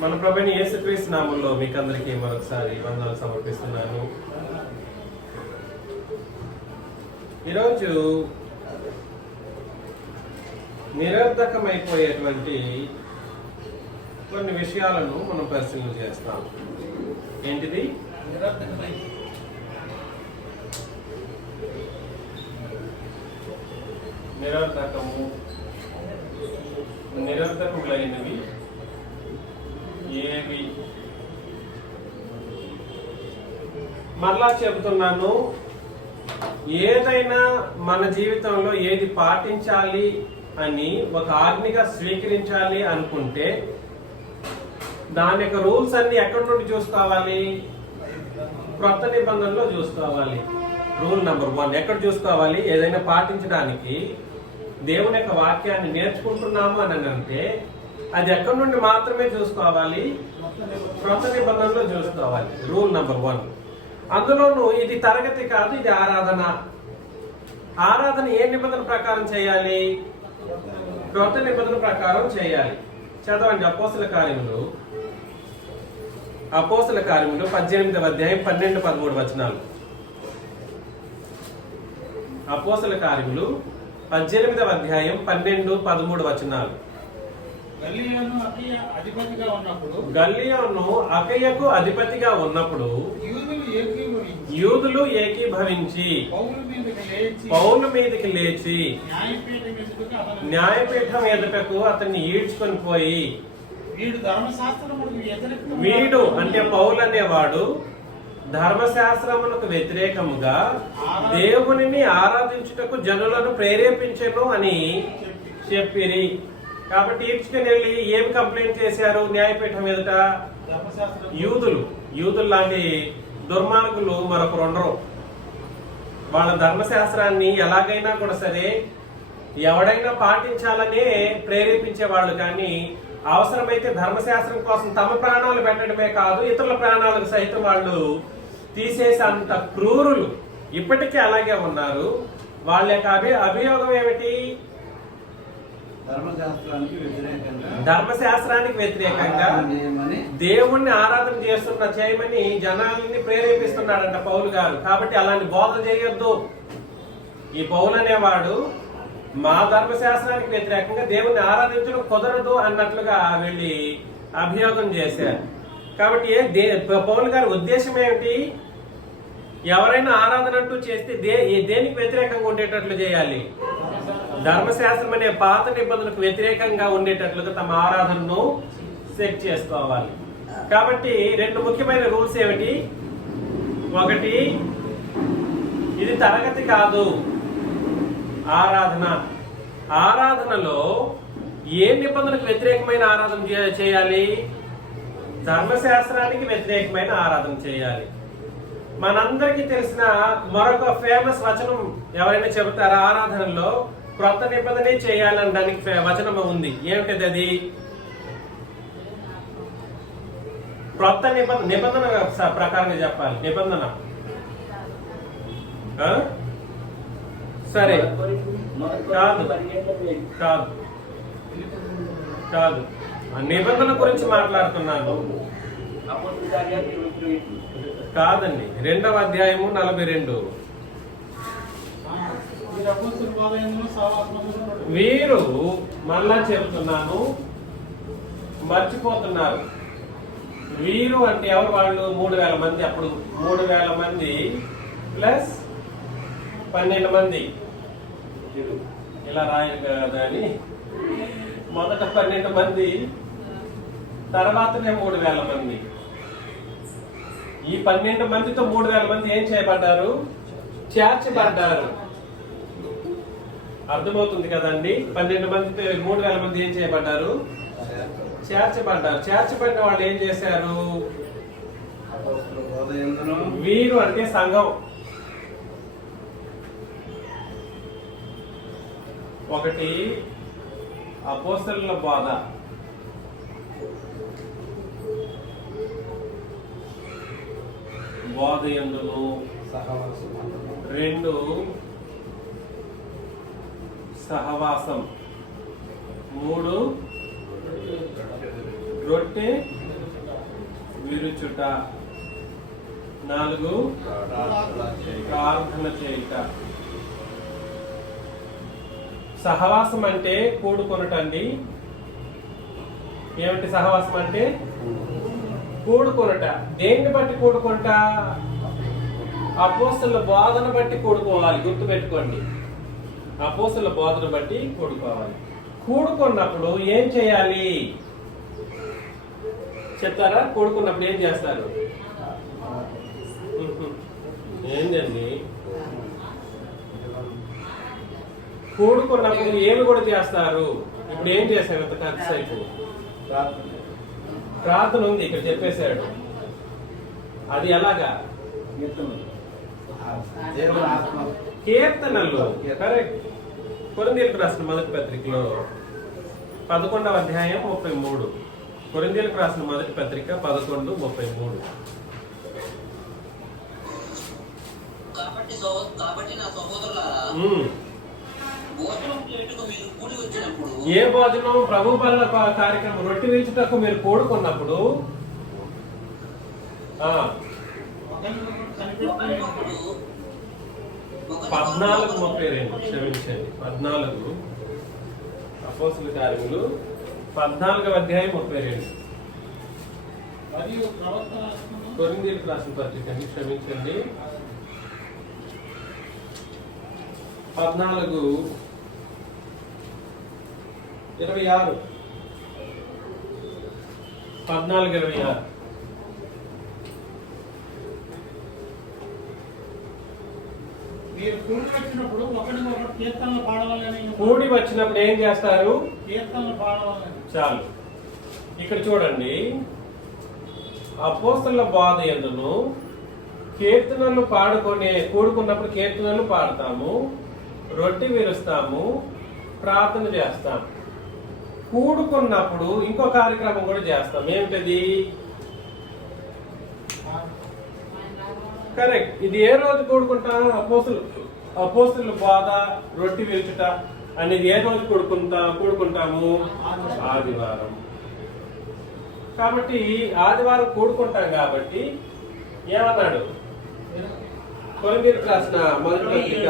మన ప్రభువైన యేసుక్రీస్తు నామములో మీకందరికీ మరొకసారి వందనాలు సమర్పిస్తున్నాను. ఈరోజు నిరర్ధకమైపోయేటువంటి కొన్ని విషయాలను మనం పరిశీలన చేస్తాం. ఏంటిది? నిరర్ధకములైనవి ఏవి? మరలా చెబుతున్నాను, ఏదైనా మన జీవితంలో ఏది పాటించాలి అని ఒక ఆజ్ఞగా స్వీకరించాలి అనుకుంటే దాని యొక్క రూల్స్ అన్ని ఎక్కడి నుండి చూసుకోవాలి? క్రొత్త నిబంధనలో చూసుకోవాలి. రూల్ నెంబర్ 1 ఎక్కడ చూసుకోవాలి? ఏదైనా పాటించడానికి దేవుని యొక్క వాక్యాన్ని నేర్చుకుంటున్నాము అని అంటే అది ఎక్కడి నుండి మాత్రమే చూసుకోవాలి? క్రొత్త నిబంధనలో చూసుకోవాలి. Rule number 1. అందులోనూ ఇది తరగతి కాదు, ఇది ఆరాధన. ఆరాధన ఏ నిబంధన ప్రకారం చేయాలి? క్రొత్త నిబంధన ప్రకారం చేయాలి. చదవండి అపోస్తల కార్యములు 18వ అధ్యాయం 12-13 వచనాలు. అపోస్తల కార్యములు 18వ అధ్యాయం 12-13 వచనాలు. గల్లియోను అకయ్యకు అధిపతిగా ఉన్నప్పుడు యూదులు ఏకీభవించి పౌలు మీదకి లేచి న్యాయపీఠం ఎదుటకు అతన్ని ఈడ్చుకొని పోయి, వీడు అంటే పౌలు అనేవాడు ధర్మశాస్త్రమునకు వ్యతిరేకముగా దేవునిని ఆరాధించుటకు జనులను ప్రేరేపించెను అని చెప్పిరి. కాబట్టి ఈడ్చుకుని వెళ్ళి ఏం కంప్లైంట్ చేశారు న్యాయపీఠం ఎదుట? యూదులు లాంటి దుర్మార్గులు మరొకరు ఉండరు. వాళ్ళ ధర్మశాస్త్రాన్ని ఎలాగైనా కూడా సరే ఎవడైనా పాటించాలనే ప్రేరేపించేవాళ్ళు, కానీ అవసరమైతే ధర్మశాస్త్రం కోసం తమ ప్రాణాలు పెట్టడమే కాదు ఇతరుల ప్రాణాలకు సైతం వాళ్ళు తీసేసే అంత క్రూరులు ఇప్పటికీ అలాగే ఉన్నారు. వాళ్ళ యొక్క అభియోగం ఏమిటి? ధర్మశాస్త్రానికి వ్యతిరేకంగా దేవుణ్ణి ఆరాధన చేయమని జనాల్ని ప్రేరేపిస్తున్నాడంట పౌలు గారు. కాబట్టి అలాంటి బోధ చేయొద్దు. ఈ పౌలు అనేవాడు మా ధర్మశాస్త్రానికి వ్యతిరేకంగా దేవుణ్ణి ఆరాధించడం కుదరదు అన్నట్లుగా వెళ్ళి అభియోగం చేశారు. కాబట్టి పౌలు గారి ఉద్దేశం ఏమిటి? ఎవరైనా ఆరాధన అంటూ చేస్తే దేనికి వ్యతిరేకంగా ఉండేటట్లు చేయాలి? ధర్మశాస్త్రం అనే పాత నిబంధనకు వ్యతిరేకంగా ఉండేటట్లుగా తమ ఆరాధనను సెట్ చేసుకోవాలి. కాబట్టి 2 ముఖ్యమైన రూల్స్ ఏమిటి? 1, ఇది తరగతి కాదు, ఆరాధనలో ఏ నిబంధనకు వ్యతిరేకమైన ఆరాధన చేయాలి? ధర్మశాస్త్రానికి వ్యతిరేకమైన ఆరాధన చేయాలి. మనందరికీ తెలిసిన మరొక ఫేమస్ వచనం ఎవరైనా చెబుతారా? ఆరాధనలో క్రొత్త నిబంధనే చేయాలని దానికి వచనం ఉంది. ఏమిటది? అది క్రొత్త నిబంధన ప్రకారంగా చెప్పాలి. నిబంధన సరే కాదు నిబంధన గురించి మాట్లాడుతున్నాను. కాదండి, 2వ అధ్యాయము 42. వీరు మళ్ళా చెబుతున్నాను, మర్చిపోతున్నారు. వీరు అంటే ఎవరు? వాళ్ళు 3000 మంది. అప్పుడు 3000 మంది ప్లస్ 12 మంది. ఇలా రాయరు కదా అని మొదట 12 మంది, తర్వాతనే 3000 మంది. ఈ 12 మందితో 3000 మంది ఏం చేయబడ్డారు? చేర్చబడ్డారు. అర్థమవుతుంది కదండి? 12 మందితో 3000 మంది ఏం చేయబడ్డారు? చేర్చబడ్డారు. చేర్చబడిన వాళ్ళు ఏం చేశారు? వీరు అంటే సంఘం. 1 అపోస్తలుల బోధ, 2 సహవాసం, 3 రొట్టె విరుచుట. 4 ప్రార్థన చేయుట. సహవాసం అంటే కూడుకొనుటండి. ఏమిటి సహవాసం అంటే? కూడుకొనుట. దేన్ని బట్టి కూడుకొనుట? అపోస్తలుల బోధన బట్టి కూడుకోవాలి. గుర్తుపెట్టుకోండి, అపోస్తలుల బోధన బట్టి కూడుకోవాలి. కూడుకున్నప్పుడు ఏం చేయాలి చెప్తారా? కూడుకున్నప్పుడు ఏం చేస్తారు? ఏంటండి కూడుకున్నప్పుడు ఏమి కూడా చేస్తారు? ఇప్పుడు ఏం చేశారు? ఇంత ఖర్చు ప్రార్థన ఉంది, ఇక్కడ చెప్పేశాడు. అది ఎలాగా? కీర్తనలు. కరెక్ట్. కొరింథీయులకు రాసిన మొదటి పత్రికలో 11వ అధ్యాయం 33. కొరింథీయులకు రాసిన మొదటి పత్రిక 11:33. ఏ భోజనం? ప్రభు బల్ల కార్యక్రమం రొట్టె విరుచుటకు మీరు కూడుకున్నప్పుడు 14:32. క్షమించండి, 14 అపోస్తలుల కార్యములు 14వ అధ్యాయం 32. కొరింథీయులకు రాసిన పత్రిక అండి, క్షమించండి, 14:26. 14:26. కూడి వచ్చినప్పుడు ఏం చేస్తారు? కీర్తనలు పాడవాలని. చాలు. ఇక్కడ చూడండి, అపోస్తలుల బోధ యందును కీర్తనలు కూడుకున్నప్పుడు కీర్తనలు పాడతాము, రొట్టె విరుస్తాము, ప్రార్థన చేస్తాం. కూడుకున్నప్పుడు ఇంకో కార్యక్రమం కూడా చేస్తాం. ఏమిటది? కరెక్ట్. ఇది ఏ రోజు కూడుకుంటాం? అపోస్తలుల బోధ, రొట్టె విరుచుట అనేది ఏ రోజు కూడుకుంటాము? ఆదివారం. కాబట్టి ఆదివారం కూడుకుంటాం. కాబట్టి ఏమన్నాడు? కొరింథీయులకు రాసిన మొదటి పత్రిక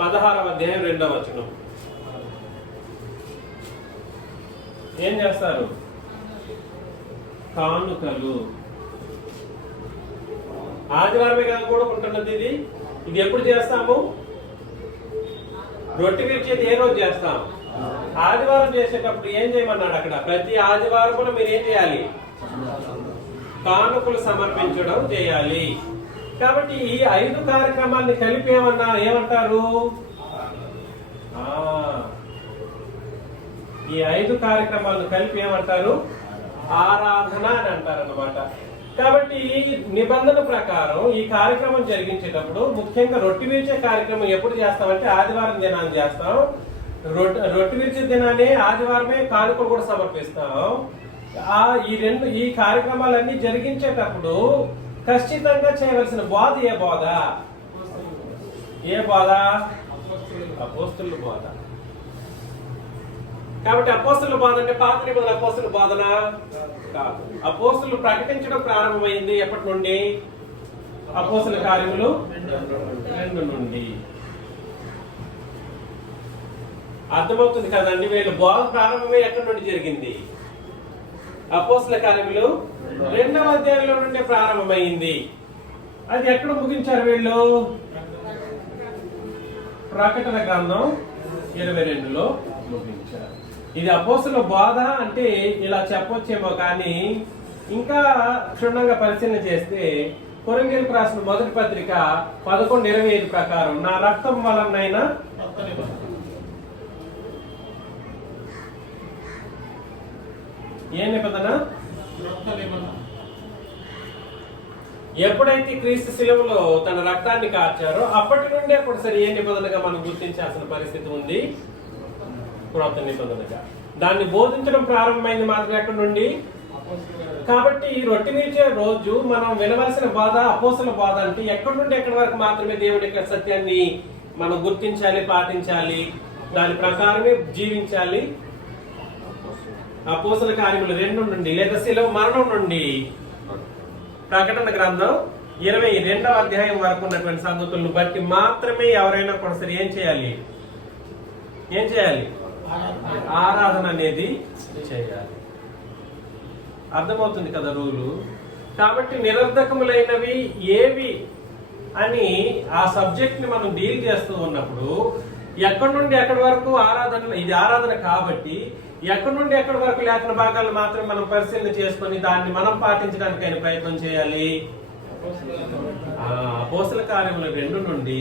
16వ అధ్యాయం 2వ వచనం. ఏం చేస్తారు? కానుకలు. ఆదివారమే కదా కూడుకుంటున్నది. ఇది ఎప్పుడు చేస్తాము? రొట్టె విరిచేది ఏ రోజు చేస్తాం? ఆదివారం చేసేటప్పుడు ఏం చేయమన్నాడు అక్కడ? ప్రతి ఆదివారం కూడా మీరు ఏం చేయాలి? కానుకలు సమర్పించడం చేయాలి. కాబట్టి ఈ 5 కార్యక్రమాన్ని కలిపి ఏమంటారు? ఈ 5 కార్యక్రమాలను కలిపి ఏమంటారు? ఆరాధన అని అంటారు అన్నమాట. కాబట్టి నిబంధన ప్రకారం ఈ కార్యక్రమం జరిగించేటప్పుడు ముఖ్యంగా రొట్టె విరిచే కార్యక్రమం ఎప్పుడు చేస్తామంటే ఆదివారం దినాన్ని చేస్తాం. రొట్టె విరిచే దినాన్ని ఆదివారమే కానుకలు కూడా సమర్పిస్తాం. ఈ కార్యక్రమాలన్నీ జరిగించేటప్పుడు ఖచ్చితంగా చేయవలసిన బోధ ఏ బోధ? అపోస్తలుల బోధ. కాబట్టి అపోస్తలుల బోధ అంటే పాత నిబంధన అపోస్తలుల బోధన కాదు. అపోస్తలులు ప్రకటించడం ప్రారంభమైంది ఎప్పటి నుండి? అపోస్తలుల కార్యములు 2 నుండి. అర్థమవుతుంది కదండి? వీళ్ళ బోధ ప్రారంభమే ఎక్కడి నుండి జరిగింది? అపోస్తలుల కార్యములు 2వ అధ్యాయంలో నుండి ప్రారంభమైంది. అది ఎక్కడ ముగించారు వీళ్ళు? ప్రకటన గ్రంథం 22లో ముగించారు. ఇది అపోస్తలుల బోధ అంటే ఇలా చెప్పొచ్చేమో, కానీ ఇంకా క్షుణ్ణంగా పరిశీలన చేస్తే కొరింథీయులకు రాసిన మొదటి పత్రిక 11:25 ప్రకారం నా రక్తం వలనైనా ఏ నిబంధన? ఎప్పుడైతే క్రీస్తు శిలువలో తన రక్తాన్ని కార్చారో అప్పటి నుండి అప్పుడు సరే ఏ నిబంధనగా మనం గుర్తించాల్సిన పరిస్థితి ఉంది? క్రొత్త నిబంధనగా. దాన్ని బోధించడం ప్రారంభమైంది మాత్రం ఎక్కడి నుండి? కాబట్టి రొట్టె విరిచే రోజు మనం వినవలసిన బోధ అపోస్తలుల బోధ అంటే ఎక్కడి నుండి ఎక్కడి వరకు మాత్రమే దేవుడి యొక్క సత్యాన్ని మనం గుర్తించాలి, పాటించాలి, దాని ప్రకారమే జీవించాలి. అపోస్తల కార్యములు 2 నుండి లేదా శిలువ మరణం నుండి ప్రకటన గ్రంథం 22వ అధ్యాయం వరకు ఉన్నటువంటి సంగతులను బట్టి మాత్రమే ఎవరైనా కొనసారి ఏం చేయాలి? ఆరాధన అనేది చేయాలి. అర్థమవుతుంది కదా రూలు? కాబట్టి నిరర్ధకములైనవి ఏవి అని ఆ సబ్జెక్ట్ ని మనం డీల్ చేస్తూ ఉన్నప్పుడు ఎక్కడి నుండి ఎక్కడి వరకు ఆరాధన, ఇది ఆరాధన కాబట్టి ఎక్కడి నుండి ఎక్కడి వరకు లేఖన భాగాలు మాత్రం మనం పరిశీలన చేసుకొని దాన్ని మనం పాటించడానికి ప్రయత్నం చేయాలి. అపోస్తల కార్యములు 2 నుండి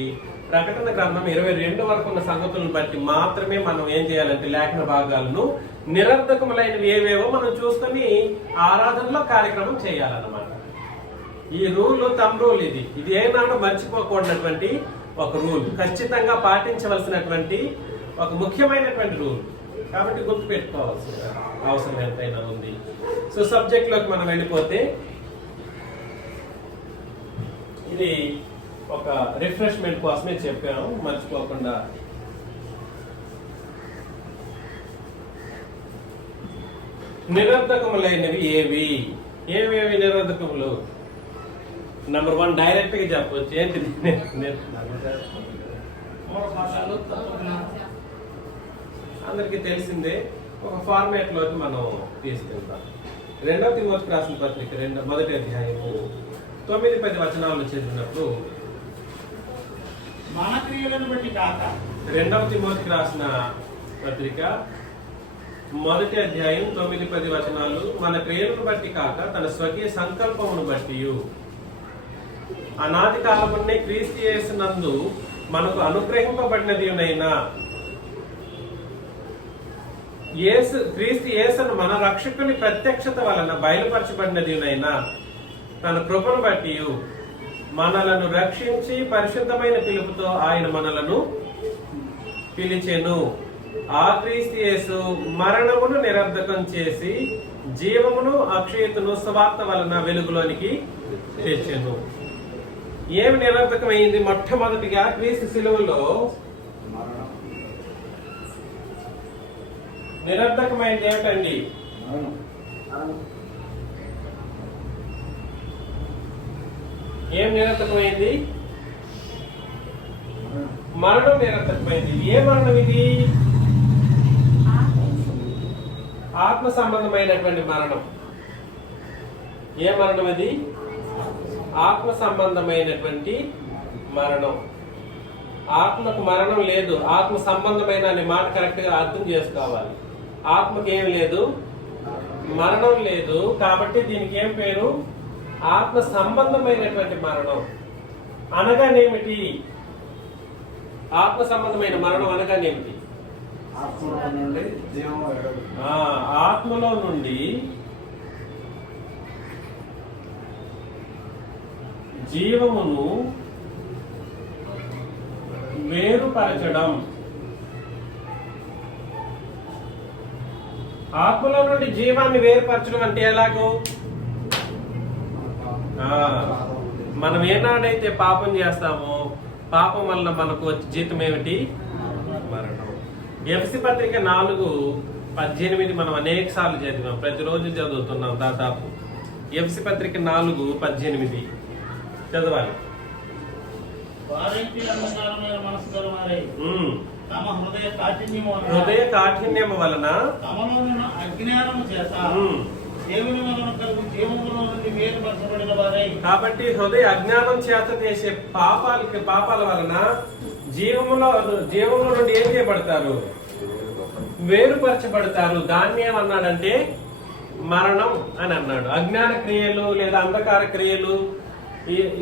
ప్రకటన గ్రంథం 22 వరకు ఉన్న సంగతులను బట్టి మాత్రమే మనం ఏం చేయాలంటే లేఖన భాగాలను నిరర్ధకములైనవి ఏవేవో మనం చూసుకొని ఆరాధనలో కార్యక్రమం చేయాలన్నమాట. ఈ రూల్ తమ్ రూల్, ఇది ఏనాడు మర్చిపోకూడనటువంటి ఒక రూల్, ఖచ్చితంగా పాటించవలసినటువంటి ఒక ముఖ్యమైనటువంటి రూల్. కాబట్టి గుర్తు పెట్టుకోవాల్సిన అవసరం ఎంతైనా ఉంది. సో సబ్జెక్ట్ లోకి మనం వెళ్ళిపోతే ఇది ఒక రిఫ్రెష్మెంట్ కోసమే చెప్పాను, మర్చిపోకుండా. నిరర్ధకములైనవి ఏవేవి నిరర్ధకములు? నంబర్ 1 డైరెక్ట్ గా చెప్పవచ్చు. ఏంటిది? అందరికి తెలిసిందే. ఒక ఫార్మాట్ లోకి మనం తీసుకెళ్తాం. 2వ తిమోతికి రాసిన పత్రిక 1వ అధ్యాయము 9-10 వచనాలను చదివినప్పుడు, మన క్రియలను బట్టి కాక 2వ తిమోతికి రాసిన పత్రిక 1వ అధ్యాయం 9-10 వచనాలు, మన క్రియలను బట్టి కాక తన స్వకీయ సంకల్పమును బట్టి అనాది కాలమునే క్రీస్తు యేసునందు మనకు అనుగ్రహింపబడినదినైనా క్రీస్తు యేసును మన రక్షకుని ప్రత్యక్షత వలన బయలుపరచబడినదినైనా తన కృపను బట్టి మనలను రక్షించి పరిశుద్ధమైన పిలుపుతో ఆయన మనలను పిలిచెను. ఆ క్రీస్తు యేసు మరణమును నిరర్ధకం చేసి జీవమును అక్షయతను సువార్త వలన వెలుగులోనికి తెచ్చెను. ఏమి నిరర్ధకమైంది? మొట్టమొదటిగా క్రీస్తు శిలువలో నిరర్ధకమైంది ఏమిటండి? ఏం నిరర్ధకమైంది? మరణం నిరర్ధకమైంది. ఏ మరణం ఇది? ఆత్మ సంబంధమైనటువంటి మరణం. ఏ మరణం ఇది? ఆత్మ సంబంధమైనటువంటి మరణం. ఆత్మకు మరణం లేదు, ఆత్మ సంబంధమైన అనే మాట కరెక్ట్ గా అర్థం చేసుకోవాలి. ఆత్మకి ఏం లేదు, మరణం లేదు. కాబట్టి దీనికి ఏం పేరు? ఆత్మ సంబంధమైనటువంటి మరణం. అనగానేమిటి? ఆత్మ సంబంధమైన మరణం అనగానేమిటి? ఆత్మలో నుండి జీవమును వేరుపరచడం. ఆత్మలో నుండి జీవాన్ని వేరుపరచడం అంటే ఎలాగో? మనం ఏనాడైతే పాపం చేస్తామో పాపం వల్ల మనకు వచ్చే జీతం ఏమిటి? మరణం. ఎఫెసీ పత్రిక 4:18 మనం అనేక సార్లు చదివాం, ప్రతిరోజు చదువుతున్నాం దాదాపు. ఎఫెసీ పత్రిక 4:18 చదవాలి. హృదయ కాఠిన్యము వలన కాబట్టి హృదయ అజ్ఞానం చేత చేసే పాపాల వలన జీవములో నుండి ఏం చేయబడతారు? వేరుపరచబడతారు. దాన్ని ఏమన్నాడంటే మరణం అని అన్నాడు. అజ్ఞాన క్రియలు లేదా అంధకార క్రియలు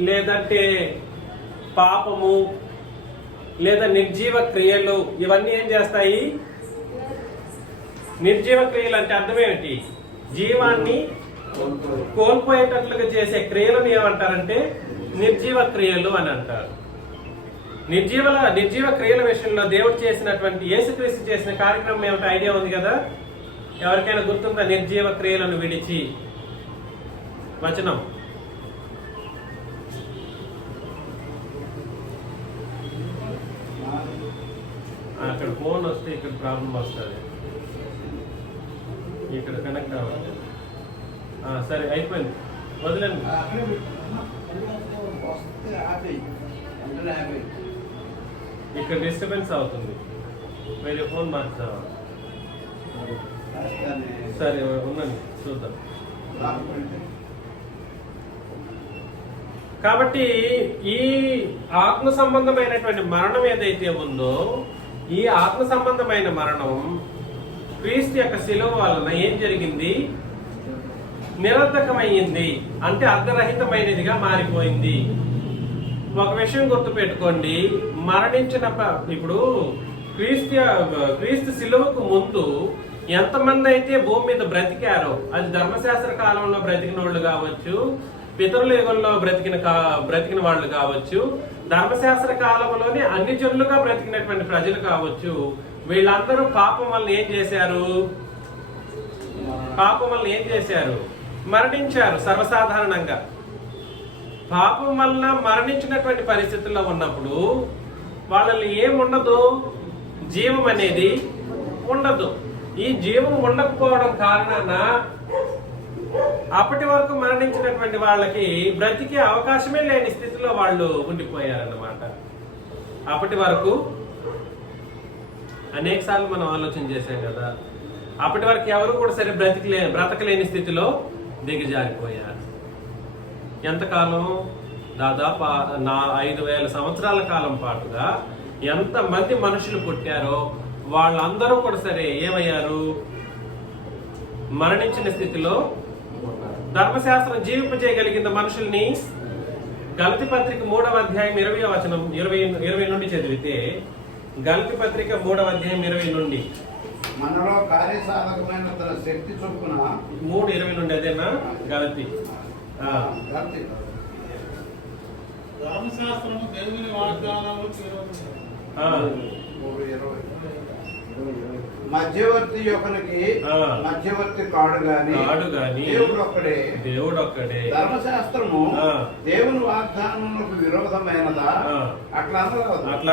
లేదంటే పాపము లేదా నిర్జీవ క్రియలు, ఇవన్నీ ఏం చేస్తాయి? నిర్జీవ క్రియలు అంటే అర్థం ఏమిటి? జీవాన్ని కోల్పోయేటట్లుగా చేసే క్రియలను ఏమంటారంటే నిర్జీవ క్రియలు అని అంటారు. నిర్జీవ క్రియల విషయంలో దేవుడు చేసినటువంటి, యేసుక్రీస్తు చేసిన కార్యక్రమం ఏమిటో ఐడియా ఉంది కదా? ఎవరికైనా గుర్తుందా? నిర్జీవ క్రియలను విడిచి వచనం. అక్కడ ఫోన్ వస్తే ఇక్కడ ప్రాబ్లం వస్తుంది. ఇక్కడ కనెక్ట్ అవ్వాలి. సరే అయిపోయింది, వదిలేండి. ఇక్కడ డిస్టర్బెన్స్ అవుతుంది, వేరే ఫోన్ మార్చావా? సరే ఉండండి చూద్దాం. కాబట్టి ఈ ఆత్మ సంబంధమైనటువంటి మరణం ఏదైతే ఉందో, ఈ ఆత్మ సంబంధమైన మరణం క్రీస్తు యొక్క శిలువ వలన ఏం జరిగింది? నిరర్ధకమైంది, అంటే అర్ధరహితమైనదిగా మారిపోయింది. ఒక విషయం గుర్తుపెట్టుకోండి, మరణించిన ఇప్పుడు క్రీస్తు శిలువకు ముందు ఎంతమంది అయితే భూమి మీద బ్రతికారో, అది ధర్మశాస్త్ర కాలంలో బ్రతికిన వాళ్ళు కావచ్చు, పితరుల యుగంలో బ్రతికిన వాళ్ళు కావచ్చు, ధర్మశాస్త్ర కాలంలోనే అన్ని జనులుగా బ్రతికినటువంటి ప్రజలు కావచ్చు, వీళ్ళందరూ పాపం వల్ల ఏం చేశారు? మరణించారు. సర్వసాధారణంగా పాపం వల్ల మరణించినటువంటి పరిస్థితుల్లో ఉన్నప్పుడు వాళ్ళని ఏముండదు? జీవం అనేది ఉండదు. ఈ జీవం ఉండకపోవడం కారణాన అప్పటి వరకు మరణించినటువంటి వాళ్ళకి బ్రతికే అవకాశమే లేని స్థితిలో వాళ్ళు ఉండిపోయారన్నమాట. అప్పటి వరకు అనేక సార్లు మనం ఆలోచన చేశాం కదా, అప్పటి వరకు ఎవరు కూడా సరే బ్రతకలేని స్థితిలో దిగజారిపోయారు. ఎంతకాలం? దాదాపు 5,000 సంవత్సరాల కాలం పాటుగా ఎంతమంది మనుషులు పుట్టారో వాళ్ళందరూ కూడా సరే ఏమయ్యారు? మరణించిన స్థితిలో. ధర్మశాస్త్రం జీవింపజేయగలిగిన మనుషుల్ని గలతీ పత్రిక 3వ అధ్యాయం 20వ వచనం 20 నుండి చదివితే, గలతీ పత్రిక 3వ అధ్యాయం 20 నుండి, మనలో కార్యసాధకమైన తన శక్తి చొప్పున 3:20 నుండి, అదేనా? గలతీ ధర్మశాస్త్రము దేవుని వాగ్దానాలు మధ్యవర్తి యొక్కనికి మధ్యవర్తి కాడు గాని దేవుడు ఒక్కడే. ధర్మశాస్త్రము దేవుని వాగ్దానములకు విరోధమైనదా? అట్లా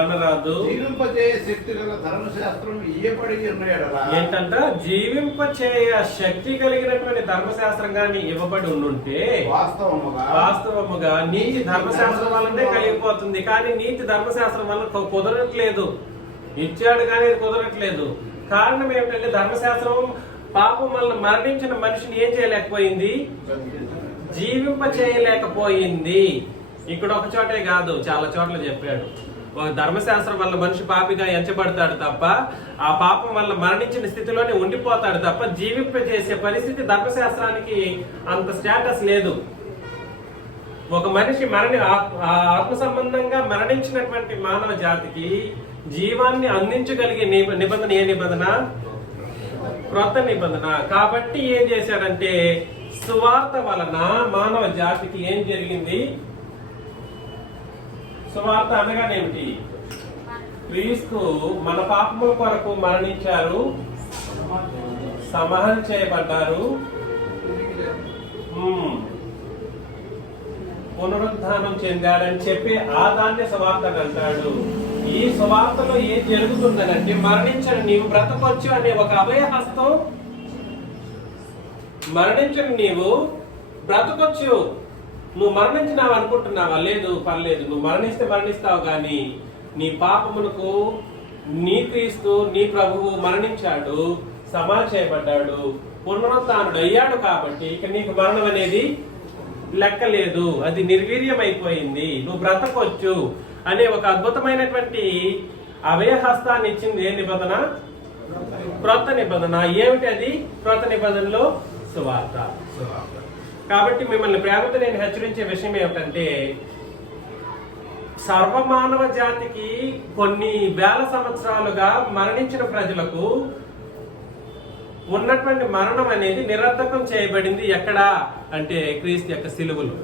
అనరాదు. జీవింపచేయ శక్తి గల ధర్మశాస్త్రం ఇయ్యబడి ఉన్నాయడరా. ఏంటంట? జీవింపచేయ శక్తి కలిగినటువంటి ధర్మశాస్త్రం గాని ఇవ్వబడి ఉండుంటే వాస్తవముగా నీతి ధర్మశాస్త్రం వల్లనే కలిగిపోతుంది. కానీ నీతి ధర్మశాస్త్రం వల్ల కుదరట్లేదు. ఇచ్చాడు కానీ అది కుదరట్లేదు. కారణం ఏమిటంటే ధర్మశాస్త్రం పాపం వల్ల మరణించిన మనిషిని ఏం చేయలేకపోయింది? జీవింప చేయలేకపోయింది. ఇక్కడ ఒక చోటే కాదు, చాలా చోట్ల చెప్పాడు. ఒక ధర్మశాస్త్రం వల్ల మనిషి పాపిగా ఎంచబడతాడు తప్ప, ఆ పాపం వల్ల మరణించిన స్థితిలోనే ఉండిపోతాడు తప్ప, జీవింప చేసే పరిస్థితి ధర్మశాస్త్రానికి అంత స్టేటస్ లేదు. ఒక మనిషి ఆత్మ సంబంధంగా మరణించినటువంటి మానవ జాతికి జీవాన్ని అందించగలిగే నిబంధన ఏ నిబంధన? క్రొత్త నిబంధన. కాబట్టి ఏం చేశాడంటే, సువార్త వలన మానవ జాతికి ఏం జరిగింది? సువార్త అనగానేమిటి? క్రీస్తు మన పాపముల కొరకు మరణించారు, సమాధి చేయబడ్డారు, పునరుద్ధానం చెందాడని చెప్పి ఆ దాన్ని సువార్త అంటాడు. ఈ సువార్తలో ఏం జరుగుతుందనంటే, మరణించిన నీవు బ్రతకొచ్చు అనే ఒక అభయహస్తం. మరణించిన నీవు బ్రతకొచ్చు. నువ్వు మరణించినావు అనుకుంటున్నావా? లేదు, పర్లేదు. నువ్వు మరణిస్తావు గాని నీ పాపమునకు నీ క్రీస్తు, నీ ప్రభువు మరణించాడు, సమాధి చేయబడ్డాడు, పునరుత్థానుడు అయ్యాడు. కాబట్టి ఇక నీకు మరణం అనేది లెక్కలేదు, అది నిర్వీర్యం అయిపోయింది, నువ్వు బ్రతకొచ్చు అనే ఒక అద్భుతమైనటువంటి అభయహస్తాన్ని ఇచ్చింది ఏ నిబంధన? క్రొత్త నిబంధన. ఏమిటి అది? క్రొత్త నిబంధనలో సువార్త. కాబట్టి మిమ్మల్ని ప్రేమతో నేను హెచ్చరించే విషయం ఏమిటంటే, సర్వమానవ జాతికి కొన్ని వేల సంవత్సరాలుగా మరణించిన ప్రజలకు ఉన్నటువంటి మరణం అనేది నిరర్ధకం చేయబడింది. ఎక్కడా అంటే క్రీస్తు యొక్క సిలువలు.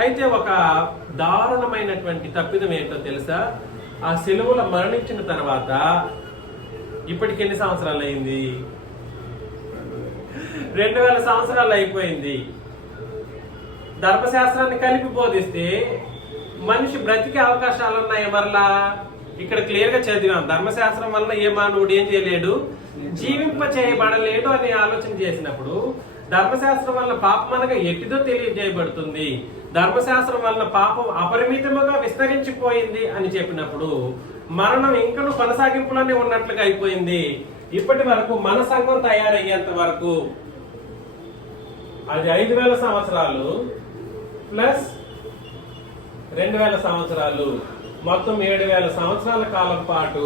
అయితే ఒక దారుణమైనటువంటి తప్పిదం ఏంటో తెలుసా? ఆ సిలువలో మరణించిన తర్వాత ఇప్పటికి ఎన్ని సంవత్సరాలు అయింది? 2000 సంవత్సరాలు అయిపోయింది. ధర్మశాస్త్రాన్ని కలిపి బోధిస్తే మనిషి బ్రతికే అవకాశాలు ఉన్నాయి. మరలా ఇక్కడ క్లియర్ గా చదివాం, ధర్మశాస్త్రం వలన ఏ మానవుడు ఏం చేయలేడు? జీవింప చేయబడలేడు అని ఆలోచన చేసినప్పుడు ధర్మశాస్త్రం వలన పాపం అనగా ఎట్టిదో తెలియజేయబడుతుంది, ధర్మశాస్త్రం వలన పాపం అపరిమితముగా విస్తరించిపోయింది అని చెప్పినప్పుడు మరణం ఇంకను కొనసాగింపులోనే ఉన్నట్లుగా అయిపోయింది. ఇప్పటి వరకు మన సంఘం తయారయ్యేంత వరకు అది 5000 సంవత్సరాలు ప్లస్ 2000 సంవత్సరాలు, మొత్తం 7000 సంవత్సరాల కాలం పాటు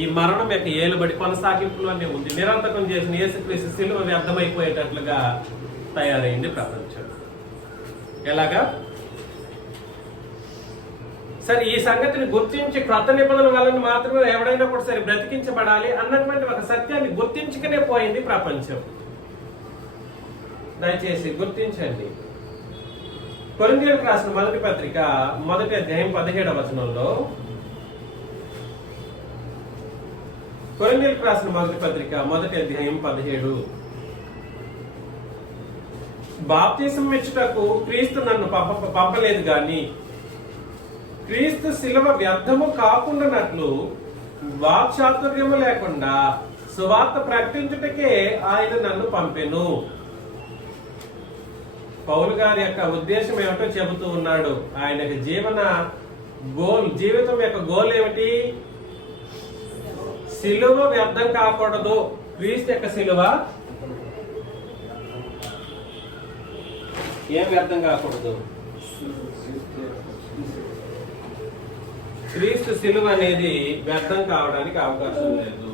ఈ మరణం యొక్క ఏలుబడి కొనసాగింపులోనే ఉంది. నిరంతకం చేసిన యేసుక్రీస్తు శిలువ వ్యర్థమైపోయేటట్లుగా తయారైంది ప్రపంచం. ఎలాగా? సరే, ఈ సంగతిని గుర్తించి క్రొత్త నిబంధనల వలన మాత్రమే ఎవడైనా కూడా సరే బ్రతికించబడాలి అన్నటువంటి ఒక సత్యాన్ని గుర్తించుకునే పోయింది ప్రపంచం. దయచేసి గుర్తించండి. కొరింథీయులకు రాసిన మొదటి పత్రిక 1వ అధ్యాయం 17వ వచనంలో, కొరింథీయులకు రాసిన మొదటి పత్రిక 1వ అధ్యాయం 17, బాప్తిసం ఇచ్చుటకు క్రీస్తు నన్ను పంపలేదు గాని క్రీస్తు శిలువ వ్యర్థము కాకుండానట్లు వాక్చాతుర్యము లేకుండా సువార్త ప్రకటించుటకే ఆయన నన్ను పంపెను. పౌలు గారి యొక్క ఉద్దేశం ఏమిటో చెబుతూ ఉన్నాడు. ఆయన జీవితం యొక్క గోల్ ఏమిటి? శిలువ వ్యర్థం కాకూడదు. క్రీస్తు యొక్క శిలువ ఏం వ్యర్థం కాకూడదు? క్రీస్తు శిలువ అనేది వ్యర్థం కావడానికి అవకాశం లేదు.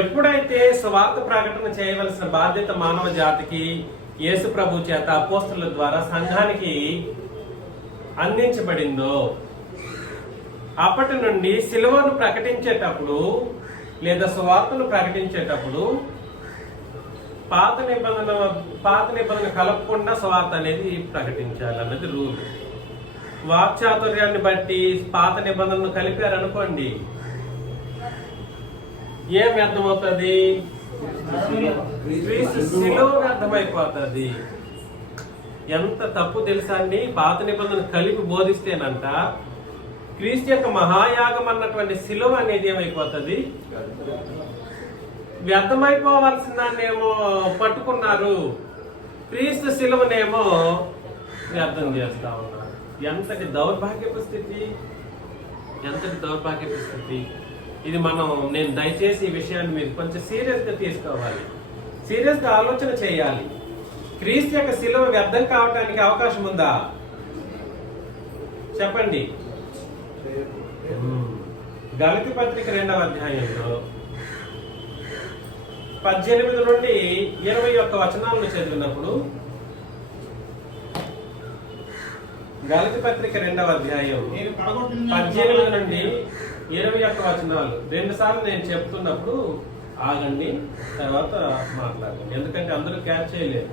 ఎప్పుడైతే స్వార్థ ప్రకటన చేయవలసిన బాధ్యత మానవ జాతికి యేసు ప్రభు చేత అపోస్తలుల ద్వారా సంఘానికి అందించబడిందో అప్పటి నుండి సిలువను ప్రకటించేటప్పుడు లేదా సువార్తను ప్రకటించేటప్పుడు పాత నిబంధన కలపకుండా సువార్త అనేది ప్రకటించాలి అన్నది రూల్. వాక్చాతుర్యాన్ని బట్టి పాత నిబంధనను కలిపారనుకోండి, ఏం వ్యర్థమవుతుంది? శిలువ వ్యర్థమైపోతుంది. ఎంత తప్పు తెలుసా అండి? పాత నిబంధన కలిపి బోధిస్తేనంట క్రీస్తు యొక్క మహాయాగం అన్నటువంటి శిలువ అనేది ఏమైపోతుంది? వ్యర్థమైపోవాల్సిన దాన్నేమో పట్టుకున్నారు, క్రీస్తు శిలువనేమో వ్యర్థం చేస్తా ఉన్నారు. ఎంతటి దౌర్భాగ్యపు స్థితి, ఎంతటి దౌర్భాగ్యపు స్థితి ఇది. నేను దయచేసి ఈ విషయాన్ని మీరు కొంచెం సీరియస్ గా తీసుకోవాలి, సీరియస్ గా ఆలోచన చేయాలి. క్రీస్తు యొక్క శిలువ వ్యర్థం కావడానికి అవకాశం ఉందా? చెప్పండి. గలతీ పత్రిక 2వ అధ్యాయంలో 18 నుండి 21 వచనాలను చదివినప్పుడు, గలతీ పత్రిక 2వ అధ్యాయం 18 నుండి 21 వచనాలు 2 సార్లు నేను చెప్తున్నప్పుడు ఆగండి, తర్వాత మాట్లాడండి, ఎందుకంటే అందరూ క్యాచ్ చేయలేరు.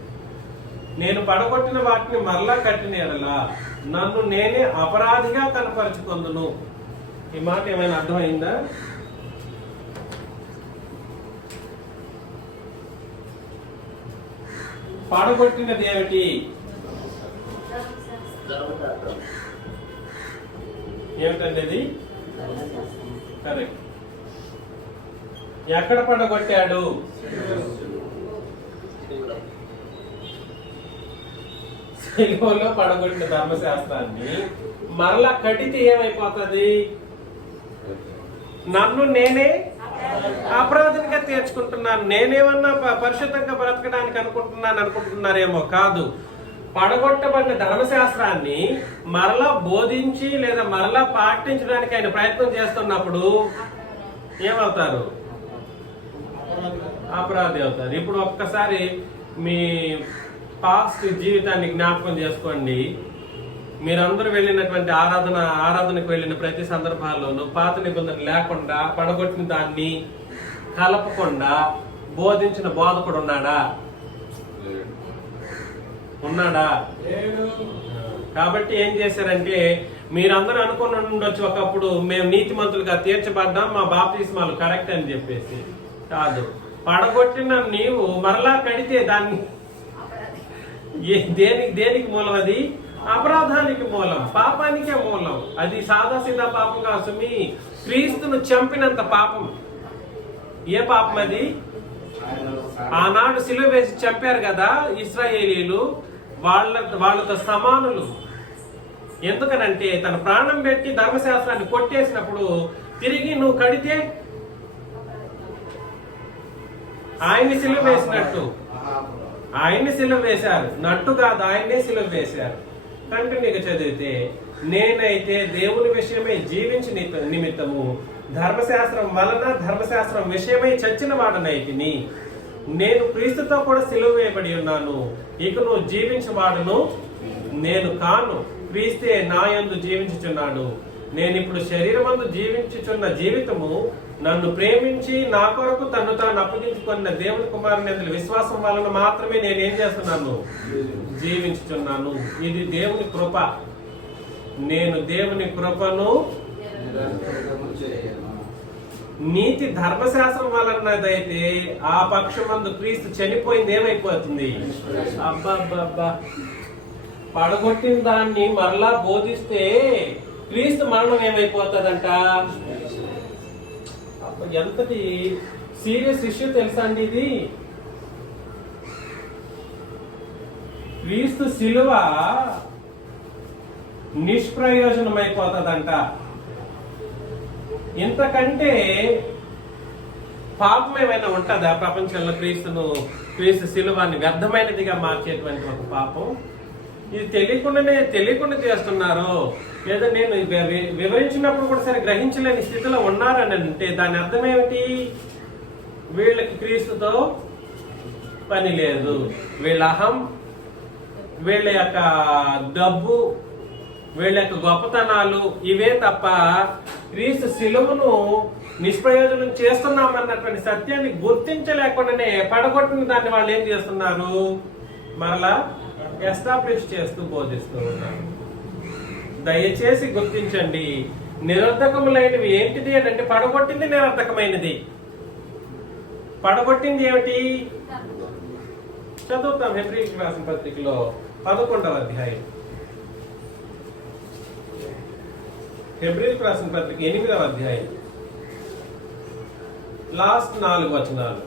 నేను పడగొట్టిన వాటిని మరలా కట్టిన ఎడలా నన్ను నేనే అపరాధిగా కనపరుచుకొందును. ఈ మాట ఏమైనా అర్థమైందా? పడగొట్టినది ఏమిటి? ఏమిటండి అది? కరెక్ట్. ఎక్కడ పడగొట్టాడు? శిలువలో పడగొట్టిన ధర్మశాస్త్రాన్ని మరలా కట్టితే ఏమైపోతుంది? నన్ను నేనే అపరాధినిగా తీర్చుకుంటున్నాను. నేనేమన్నా పరిశుద్ధంగా బ్రతకడానికి అనుకుంటున్నారేమో కాదు. పడగొట్టబడిన ధర్మశాస్త్రాన్ని మరలా బోధించి లేదా మరలా పాటించడానికి ఆయన ప్రయత్నం చేస్తున్నప్పుడు ఏమవుతారు? అపరాధి అవుతారు. ఇప్పుడు ఒక్కసారి మీ పాస్ట్ జీవితాన్ని జ్ఞాపకం చేసుకోండి. మీరందరూ వెళ్ళినటువంటి ఆరాధనకు వెళ్ళిన ప్రతి సందర్భాల్లోనూ పాత నిబంధన లేకుండా పడగొట్టిన దాన్ని కలపకుండా బోధించిన బోధకుడు ఉన్నాడా? ఉన్నాడా? కాబట్టి ఏం చేశారంటే మీరందరూ అనుకుని ఉండొచ్చు ఒకప్పుడు మేము నీతిమంతులుగా తీర్చబడ్డాం, మా బాప్తిస్మాలు కరెక్ట్ అని చెప్పేసి. కాదు, పడగొట్టిన నీవు మరలా కడితే దాన్ని దేనికి మూలం? అది అపరాధానికి మూలం, పాపానికే మూలం. అది సాదాసీదా పాపం కాదు, మీ క్రీస్తును చంపినంత పాపం. ఏ పాపం అది? ఆనాడు సిలువ వేసి చంపారు కదా ఇశ్రాయేలీలు, వాళ్ళతో సమానులు. ఎందుకనంటే తన ప్రాణం పెట్టి ధర్మశాస్త్రాన్ని కొట్టేసినప్పుడు తిరిగి నువ్వు కడితే ఆయన్ని సిలువ వేసినట్టు. ఆయన్ని సిలువ వేశారు, నట్టు కాదు, ఆయన్నే సిలువ వేశారు. కంటిన్యూగా చదివితే, నేనైతే దేవుని విషయమై జీవించి నిమిత్తము ధర్మశాస్త్రం వలన ధర్మశాస్త్రం విషయమై చచ్చిన వాడనైతిని. నేను క్రీస్తుతో కూడా సిలువ వేయబడి ఉన్నాను. ఇక నువ్వు జీవించవాడును నేను కాను, క్రీస్తే నా యందు జీవించుచున్నాడు. నేను ఇప్పుడు శరీరమందు జీవించుచున్న జీవితము నన్ను ప్రేమించి నా కొరకు తను తాను అప్పగించుకున్న దేవుని కుమారుని యందు విశ్వాసం వలన మాత్రమే నేనేం చేస్తున్నాను? జీవించుచున్నాను. ఇది దేవుని కృప. నేను దేవుని కృపను నీతి ధర్మశాస్త్రం వలనదైతే ఆ పక్షమందు క్రీస్తు చనిపోయింది ఏమైపోతుంది? అబ్బా, పడగొట్టిన దాన్ని మరలా బోధిస్తే క్రీస్తు మరణం ఏమైపోతుందంట? ఎంతటి సీరియస్ ఇష్యూ తెలుసా అండి ఇది? క్రీస్తు శిలువ నిష్ప్రయోజనం అయిపోతుందంట. ఇంతకంటే పాపం ఏమైనా ఉంటుందా ప్రపంచంలో? క్రీస్తు శిలువాన్ని వ్యర్థమైనదిగా మార్చేటువంటి ఒక పాపం. ఇది తెలియకుండా చేస్తున్నారు. లేదా నేను వివరించినప్పుడు కూడా సరే గ్రహించలేని స్థితిలో ఉన్నారని అంటే దాని అర్థం ఏమిటి? వీళ్ళకి క్రీస్తుతో పని లేదు. వీళ్ళ అహం, వీళ్ళ యొక్క డబ్బు, వీళ్ళ యొక్క గొప్పతనాలు ఇవే తప్ప క్రీస్తు శిలువను నిష్ప్రయోజనం చేస్తున్నామన్నటువంటి సత్యాన్ని గుర్తించలేకుండానే పడగొట్టిన దాన్ని వాళ్ళు ఏం చేస్తున్నారు? మరలా ఎస్టాబ్లిష్ చేస్తూ బోధిస్తూ ఉన్నారు. దయచేసి గుర్తించండి, నిరర్ధకములైనవి ఏంటిది అని అంటే పడగొట్టింది నిరర్ధకమైనది. పడగొట్టింది ఏమిటి? చదువుతాం. హెబ్రీయులకు రాసిన పత్రికలో 11వ అధ్యాయం, హెబ్రీయులకు రాసిన పత్రిక 8వ అధ్యాయం లాస్ట్ 4 వచనాలు.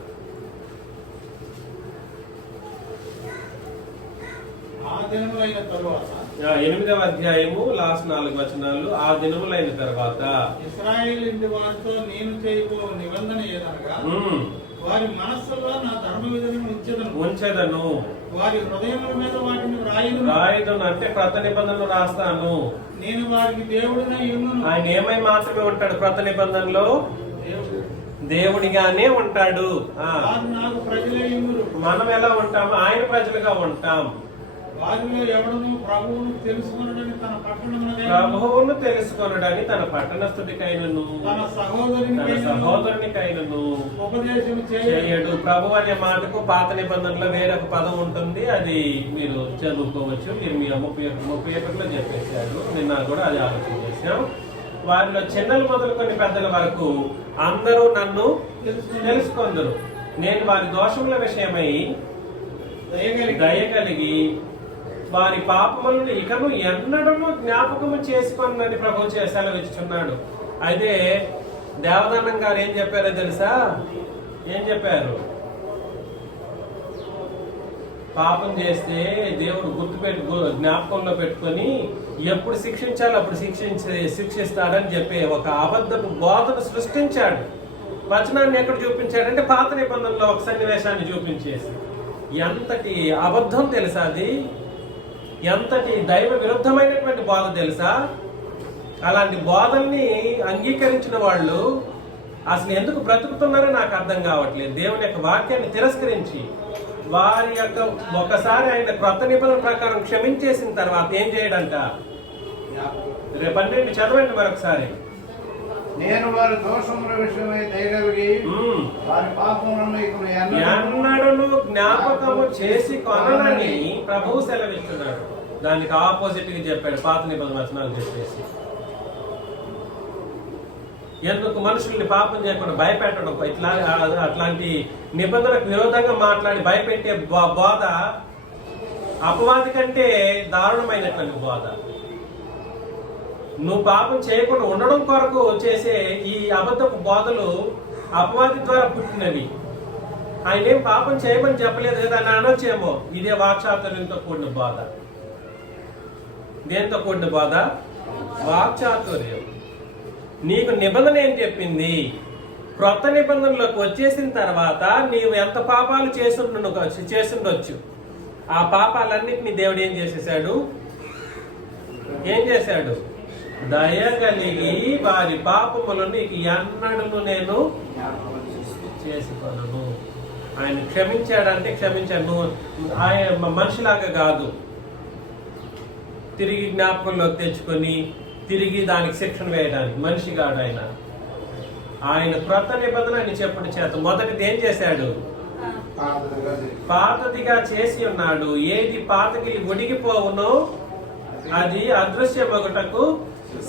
ఆ దినములైన తరువాత 8వ అధ్యాయము లాస్ట్ 4 వచనాలు. ఆ దినములైన తర్వాత ఇశ్రాయేలు ఇంటి వారితో నేను చేయబో నిబంధన ఏదనగా, వారి మనస్సులో నా ధర్మ విధులను ఉంచెదను, వారి హృదయముల మీద వాటిని రాయుదును. అంటే క్రొత్త నిబంధనలు రాస్తాను. నేను వారికి దేవుడినై ఉండును. ఆయన ఏమై మాత్రమే ఉంటాడు క్రొత్త నిబంధనలో? దేవుడిగానే ఉంటాడు. నాకు ప్రజలై ఉండును. మనం ఎలా ఉంటాము? ఆయన ప్రజలుగా ఉంటాం. వారిలో ఎవడును ప్రభువును తెలుసుకొనుటని తన పట్టణస్థుడికైనను తన సహోదరునికైనను ఉపదేశం చేయడు. ప్రభు అనే మాటకు పాత నిబంధనలో వేరొక పదం ఉంటుంది, అది మీరు చదువుకోవచ్చు. మీరు మీ 31లో చెప్పేశారు. నిన్న కూడా అది ఆలోచన చేశాం. వారిలో చిన్నలు మొదలుకొని పెద్దల వరకు అందరూ నన్ను తెలుసుకొందరు. నేను వారి దోషముల విషయమై దయగలిగి వారి పాపములను ఇకను ఎన్నడూ జ్ఞాపకము చేసుకొనని ప్రభు సెలవిచ్చుచున్నాడు. అయితే దేవదానం గారు ఏం చెప్పారో తెలుసా? ఏం చెప్పారు? పాపం చేస్తే దేవుడు జ్ఞాపకంలో పెట్టుకొని ఎప్పుడు శిక్షించాలో అప్పుడు శిక్షిస్తాడని చెప్పి ఒక అబద్ధపు బోధను సృష్టించాడు. వచనాన్ని ఎక్కడ చూపించాడంటే పాత నిబంధనలో ఒక సన్నివేశాన్ని చూపించేసి. ఎంతటి అబద్ధం తెలుసా అది? ఎంతటి దైవ విరుద్ధమైనటువంటి బోధ తెలుసా? అలాంటి బోధల్ని అంగీకరించిన వాళ్ళు అసలు ఎందుకు బ్రతుకుతున్నారో నాకు అర్థం కావట్లేదు. దేవుని యొక్క వాక్యాన్ని తిరస్కరించి వారి యొక్క ఒకసారి ఆయన క్రొత్త నిబంధన ప్రకారం క్షమించేసిన తర్వాత ఏం చేయడంట? 12 చదవండి మరొకసారి. నేను వారి దోషముల విషయమై దయగలిగి వారి పాపములను ఎన్నడూ జ్ఞాపకము చేసి కొననని ప్రభువు సెలవిస్తున్నాడు. దానికి ఆపోజిట్ గా చెప్పాడు పాత నిబంధన వచనాలు చెప్పేసి. ఎందుకు మనుషుల్ని పాపం చేయకుండా భయపెట్టడం, ఇట్లా అట్లాంటి నిబంధనకు విరోధంగా మాట్లాడి భయపెట్టే బోధ అపవాది కంటే దారుణమైనటువంటి బోధ. నువ్వు పాపం చేయకుండా ఉండడం కొరకు చేసే ఈ అబద్ధపు బోధలు అపవాది ద్వారా పుట్టినవి. ఆయన ఏం పాపం చేయమని చెప్పలేదు కదా అని అనొచ్చేమో. ఇదే వాక్చాతుర్యంతో కూడిన బోధ. దేంతో కూడిన బోధ? వాక్చాతుర్యం. నీకు నిబంధన ఏం చెప్పింది? క్రొత్త నిబంధనలోకి వచ్చేసిన తర్వాత నీవు ఎంత పాపాలు చేసుండొచ్చు, ఆ పాపాలన్నిటినీ దేవుడు ఏం చేసేసాడు? దయగలిగి వారి పాపములను నీకు ఎన్నడూ నేను చేసుకోను. ఆయన క్షమించాడంటే క్షమించాను. ఆయన మనిషిలాగా కాదు, తిరిగి జ్ఞాపకంలోకి తెచ్చుకొని తిరిగి దానికి శిక్షణ వేయడానికి మనిషి కాడు ఆయన. ఆయన క్రొత్త నిబంధన అని చెప్పుడు చేత మొదటిది ఏం చేశాడు? పాతదిగా చేసి ఉన్నాడు. ఏది పాతకి ఒడిగిపోవునో అది అదృశ్యమగుటకు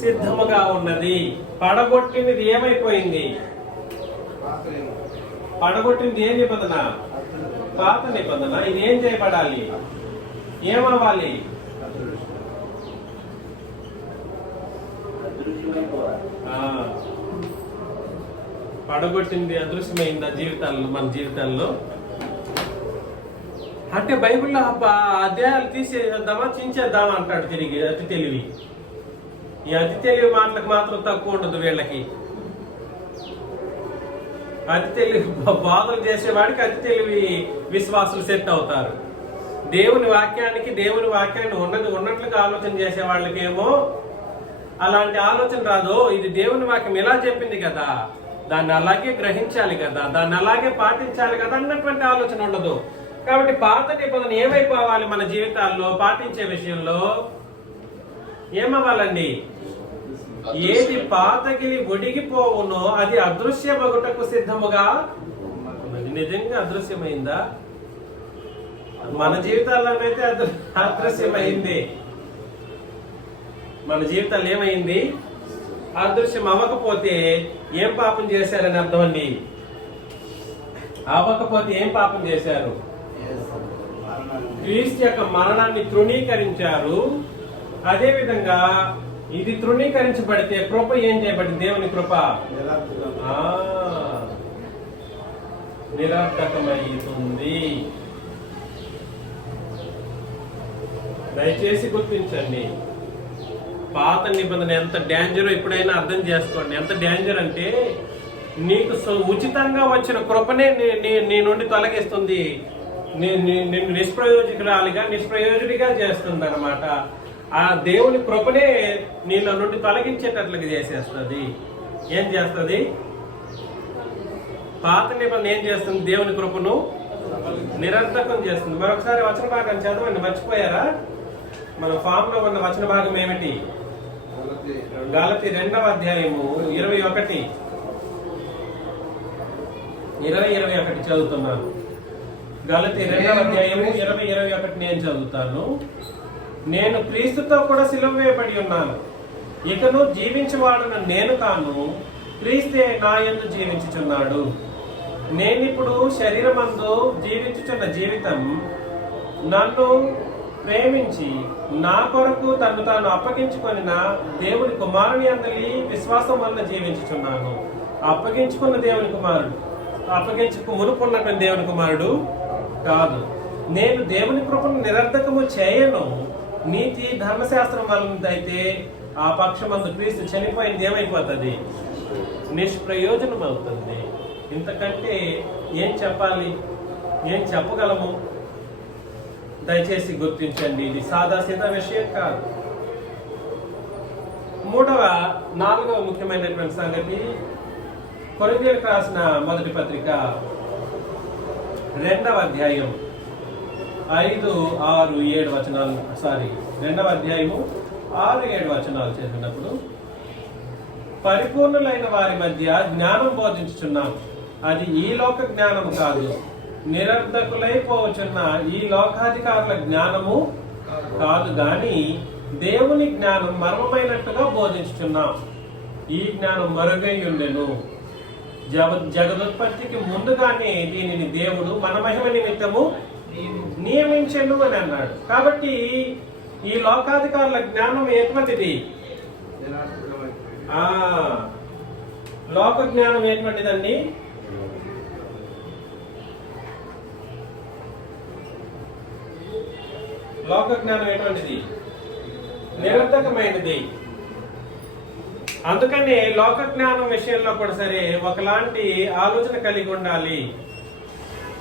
సిద్ధముగా ఉన్నది. పడగొట్టినది ఏమైపోయింది? పడగొట్టింది ఏ నిబంధన? పాత నిబంధన. ఇది ఏం చేయబడాలి? ఏమవ్వాలి? పడగొట్టింది అదృశ్యమైంది జీవితాల్లో, మన జీవితాల్లో. అంటే బైబిల్లో అధ్యాయాలు తీసేద్దామా, చించేద్దామా అంటాడు తిరిగి అతి తెలివి. ఈ అతి తెలివి మాటలకు మాత్రం తక్కువ ఉండదు వీళ్ళకి. అతి తెలివి బాధలు చేసేవాడికి అతి తెలివి విశ్వాసులు సెట్ అవుతారు. దేవుని వాక్యాన్ని ఉన్నట్లుగా ఆలోచన చేసే వాళ్ళకేమో అలాంటి ఆలోచన రాదు. ఇది దేవుని వాక్యం ఎలా చెప్పింది కదా, దాన్ని అలాగే గ్రహించాలి కదా, దాన్ని అలాగే పాటించాలి కదా అన్నటువంటి ఆలోచన ఉండదు. కాబట్టి పాత నిబంధన ఏమైపోవాలి? మన జీవితాల్లో పాటించే విషయంలో ఏమవ్వాలండి? ఏది పాతగిలి ఒడిగిపోవునో అది అదృశ్యమగుటకు సిద్ధముగా. నిజంగా అదృశ్యమైందా? మన జీవితాల్లోనైతే అదృశ్యమైంది. మన జీవితాలు ఏమైంది? అదృశ్యం అవ్వకపోతే ఏం పాపం చేశారని అర్థం అండి. అవ్వకపోతే ఏం పాపం చేశారు? క్రీస్తు యొక్క మరణాన్ని తృణీకరించారు. అదే విధంగా ఇది తృణీకరించబడితే కృప ఏం చేయబడింది? దేవుని కృప నిరర్థకమైతుంది. దయచేసి గుర్తించండి. పాత నిబంధన ఎంత డేంజర్ ఎప్పుడైనా అర్థం చేసుకోండి. ఎంత డేంజర్ అంటే నీకు ఉచితంగా వచ్చిన కృపనే నీ నుండి తొలగిస్తుంది. నిన్ను నిష్ప్రయోజకుడిగా చేస్తుంది అన్నమాట. ఆ దేవుని కృపనే నీళ్ళ నుండి తొలగించేటట్లుగా చేసేస్తుంది. ఏం చేస్తుంది? పాత నిబంధన ఏం చేస్తుంది? దేవుని కృపను నిరర్థకం చేస్తుంది. మరొకసారి వచన భాగం చదవండి. మర్చిపోయారా? మన ఫామ్ లో ఉన్న వచన భాగం ఏమిటి? గలతీ 2వ అధ్యాయము 21 చదువుతున్నాను. గలతీ 2వ అధ్యాయము 20-21 నేను చదువుతాను. నేను క్రీస్తుతో కూడా సిలువ వేయబడి ఉన్నాను. ఇకను జీవించువాడను నేను కాను, క్రీస్తే నా యందు జీవించుచున్నాడు. నేనిప్పుడు శరీరమందు జీవించుచున్న జీవితం నన్ను ప్రేమించి నా కొరకు తను తాను అప్పగించుకొనిన దేవుని కుమారుని అందలి విశ్వాసం వలన జీవించుచున్నాను. అప్పగించుకున్న దేవుని కుమారుడు, మునుపున్నటువంటి దేవుని కుమారుడు కాదు. నేను దేవుని కృపను నిరర్థకము చేయను. నీతి ధర్మశాస్త్రం వలన అయితే ఆ పక్షమందు క్రీస్తు చనిపోయింది ఏమైపోతుంది? నిష్ప్రయోజనం అవుతుంది. ఇంతకంటే ఏం చెప్పాలి? ఏం చెప్పగలము? దయచేసి గుర్తించండి, ఇది సాదాసీదా విషయం కాదు. 4వ ముఖ్యమైనటువంటి సంగతి, కొరింథీయులకు రాసిన మొదటి పత్రిక 2వ అధ్యాయం 5, 6, 7 వచనాలు 2వ అధ్యాయము 6, 7 వచనాలు చేసినప్పుడు, పరిపూర్ణులైన వారి మధ్య జ్ఞానం బోధించుచున్నాం. అది ఈ లోక జ్ఞానము కాదు, నిరర్ధకులైపోవచ్చున్న ఈ లోకాధికారుల జ్ఞానము కాదు గాని దేవుని జ్ఞానం మర్మమైనట్టుగా బోధించుచున్నాం. ఈ జ్ఞానం మరుగై ఉండెను. జగదుత్పత్తికి ముందుగానే దీనిని దేవుడు మన మహిమ నిమిత్తము నియమించెను అని అన్నాడు. కాబట్టి ఈ లోకాధికారుల జ్ఞానం ఎటువంటిది? లోక జ్ఞానం ఎటువంటిదండి? లోక జ్ఞానం ఎటువంటిది? నిరర్థకమైనది. అందుకని లోక జ్ఞానం విషయంలో కూడా సరే ఒకలాంటి ఆలోచన కలిగి ఉండాలి.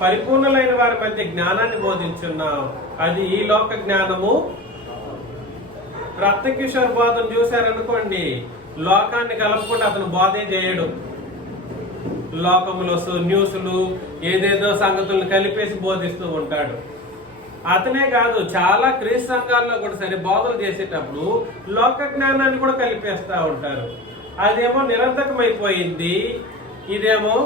పరిపూర్ణులైన వారి మధ్య జ్ఞానాన్ని బోధించున్నాం. అది ఈ లోక జ్ఞానము. రత్నకిషోర్ బోధన చూశారనుకోండి, లోకాన్ని కలపకుండా అతను బోధే చేయడు. లోకములో న్యూస్లు ఏదేదో సంగతులను కలిపేసి బోధిస్తూ ఉంటాడు. అతనే కాదు, చాలా క్రీస్తు సంఘాల్లో కూడా సరే బోధలు చేసేటప్పుడు లోక జ్ఞానాన్ని కూడా కలిపేస్తా ఉంటారు. అదేమో నిరర్థకమైపోయింది, ఇదేమో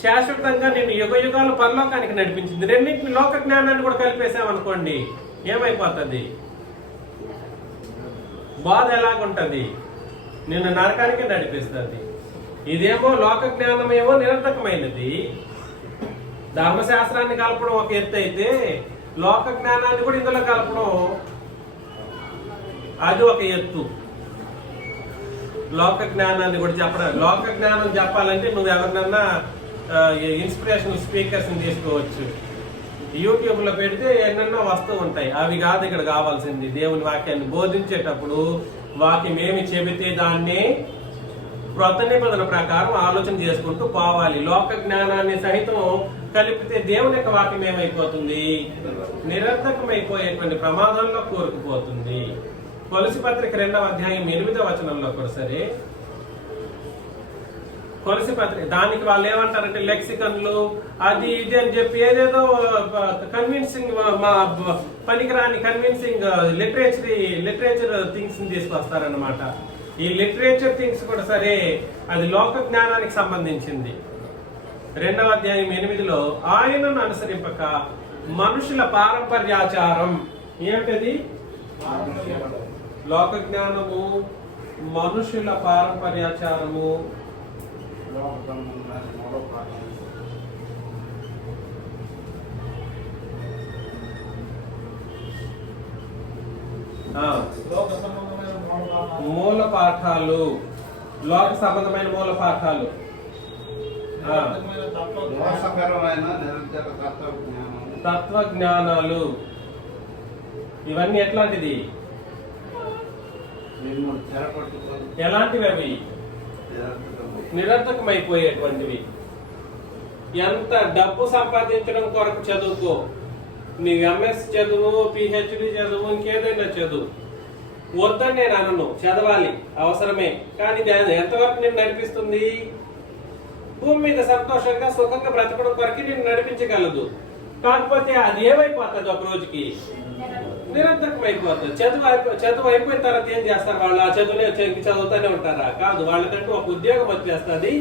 శాశ్వతంగా నేను యుగ యుగాలు పరలోకానికి నడిపించింది. రెండింటిని లోక జ్ఞానాన్ని కూడా కలిపేసామనుకోండి, ఏమైపోతుంది? బాధ ఎలాగుంటది? నిన్ను నరకానికి నడిపిస్తుంది. ఇదేమో లోక జ్ఞానం ఏమో నిరర్థకమైనది. ధర్మశాస్త్రాన్ని కలపడం ఒక ఎత్తు అయితే, లోక జ్ఞానాన్ని కూడా ఇందులో కలపడం అది ఒక ఎత్తు. లోక జ్ఞానాన్ని కూడా చెప్పడం, లోక జ్ఞానం చెప్పాలంటే నువ్వు ఎవరినన్నా ఇన్స్పిరేషనల్ స్పీకర్స్ తీసుకోవచ్చు. యూట్యూబ్ లో పెడితే ఎన్నెన్నో వస్తూ ఉంటాయి. అవి కాదు ఇక్కడ కావాల్సింది. దేవుని వాక్యాన్ని బోధించేటప్పుడు వాక్యం ఏమి చెబితే దాన్ని క్రొత్త నిబంధన ప్రకారం ఆలోచన చేసుకుంటూ పోవాలి. లోక జ్ఞానాన్ని సహితం కలిపితే దేవుని యొక్క వాక్యం ఏమైపోతుంది? నిరర్థకమైపోయేటువంటి ప్రమాదంలో కూరుకుపోతుంది. కొలసి పత్రిక 2వ అధ్యాయం 8వ వచనంలో కూడా సరే, కొలసి పత్రిక దానికి వాళ్ళు ఏమంటారంటే లెక్సికన్లు అది ఇది అని చెప్పి ఏదేదో కన్విన్సింగ్ పనికిరాని కన్విన్సింగ్ లిటరేచర్ థింగ్స్ తీసుకొస్తారనమాట. ఈ లిటరేచర్ థింగ్స్ కూడా సరే అది లోక జ్ఞానానికి సంబంధించింది. 2వ అధ్యాయం 8లో ఆయనను అనుసరింపక మనుషుల పారంపర్యాచారం. ఏమిటది? లోక జ్ఞానము, మనుషుల పారంపర్యాచారము. మూల పాఠాలు, లోక సంబంధమైన మూల పాఠాలు, తత్వ జ్ఞానాలు. ఇవన్నీ ఎట్లాంటిది? ఎలాంటివి? అవి నిరర్థకమైపోయేటువంటివి. ఎంత డబ్బు సంపాదించడం కొరకు చదువుకో, నీ ఎంఎస్ చదువు, పిహెచ్డి చదువు, ఇంకేదైనా చదువు, వద్దని నేను అనను, చదవాలి, అవసరమే. కానీ ఎంతవరకు నేను నడిపిస్తుంది? భూమి మీద సంతోషంగా సుఖంగా బ్రతకడం కొరకు నేను నడిపించగలదు. కాకపోతే అది ఏమైపోతుంది? ఒక రోజుకి నిరర్థకం అయిపోతుంది. చదువు అయిపోయిన తర్వాత ఏం చేస్తారు వాళ్ళు? ఆ చదువుతూనే ఉంటారా? కాదు, వాళ్ళకంటూ ఒక ఉద్యోగం వచ్చేస్తుంది.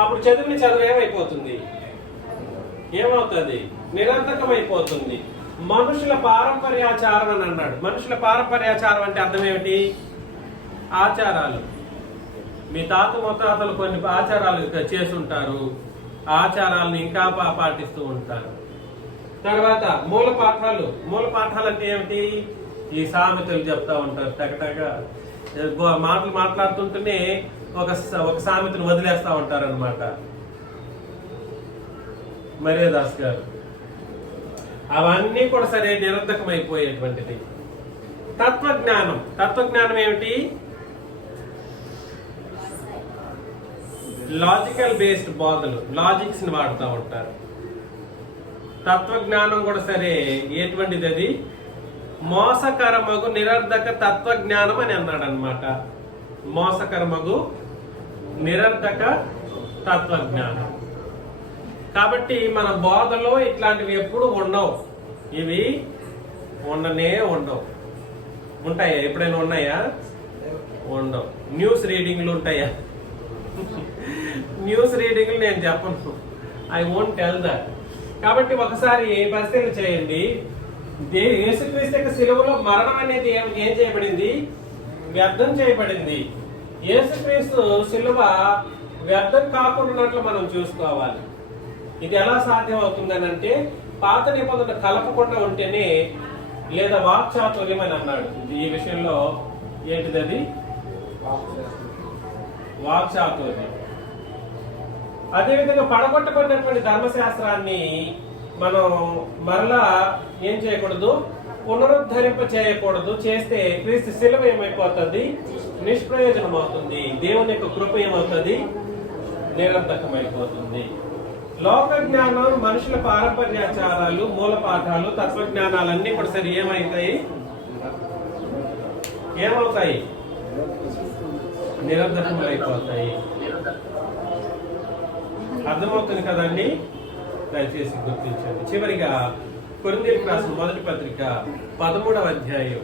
అప్పుడు చదువు ఏమైపోతుంది? ఏమవుతుంది? నిరర్థకం అయిపోతుంది. మనుషుల పారంపర్యాచారం అని అన్నాడు. మనుషుల పారంపర్యాచారం అంటే అర్థం ఏమిటి? ఆచారాలు. మీ తాత ముత్తాతలు కొన్ని ఆచారాలు చేసుంటారు, ఆచారాలను ఇంకా పాటిస్తూ ఉంటారు. తర్వాత మూల పాఠాలు. మూల పాఠాలు అంటే ఏమిటి? ఈ సామెతలు చెప్తా ఉంటారు. టకటక మాటలు మాట్లాడుతుంటేనే ఒక సామెతను వదిలేస్తా ఉంటారు అనమాట. మర్యాదాస్ గారు అవన్నీ కూడా సరే నిరర్థకమైపోయేటువంటిది. తత్వజ్ఞానం. తత్వజ్ఞానం ఏమిటి? లాజికల్ బేస్డ్ బోధలు, లాజిక్స్ ని వాడుతూ ఉంటారు. తత్వజ్ఞానం కూడా సరే ఎటువంటిది? అది మోసకరమగు నిరర్ధక తత్వజ్ఞానం అని అన్నాడు అనమాట. మోసకరమగు నిరర్ధక తత్వజ్ఞానం. కాబట్టి మన బోధలో ఇట్లాంటివి ఎప్పుడు ఉండవు. ఇవి ఉండనే ఉండవు. ఉంటాయా? ఎప్పుడైనా ఉన్నాయా? ఉండవు. న్యూస్ రీడింగ్లు ఉంటాయా? న్యూస్ రీడింగ్లు నేను చెప్పను. I won't tell that. కాబట్టి ఒకసారి పరిశీలన చేయండి. యేసుక్రీస్తు యొక్క శిలువలో మరణం అనేది ఏం చేయబడింది? వ్యర్థం చేయబడింది. యేసుక్రీస్తు శిలువ వ్యర్థం కాకుండా మనం చూసుకోవాలి. ఇది ఎలా సాధ్యం అవుతుందనంటే పాత నిబంధన కలపకుండా ఉంటేనే, లేదా వాక్చాతుర్యం అని అన్నాడు. ఈ విషయంలో ఏంటిది? అది వాక్చాతుర్యం. అదేవిధంగా పడగొట్టబడినటువంటి ధర్మశాస్త్రాన్ని మనం మరలా ఏం చేయకూడదు? పునరుద్ధరింప చేయకూడదు. చేస్తే క్రీస్తు శిలువ ఏమైపోతుంది? నిష్ప్రయోజనం అవుతుంది. దేవుని యొక్క కృప ఏమవుతుంది? నిరర్థకమైపోతుంది. లోక జ్ఞానం, మనుషుల పారంపర్యాచారాలు, మూల పాఠాలు, తత్వజ్ఞానాలన్నీ కూడా సరి ఏమవుతాయి? నిరర్థకమైపోతాయి. అర్థమవుతుంది కదండి? దయచేసి గుర్తించండి. చివరిగా కొరింథీయులకు రాసిన మొదటి పత్రిక 13వ అధ్యాయం.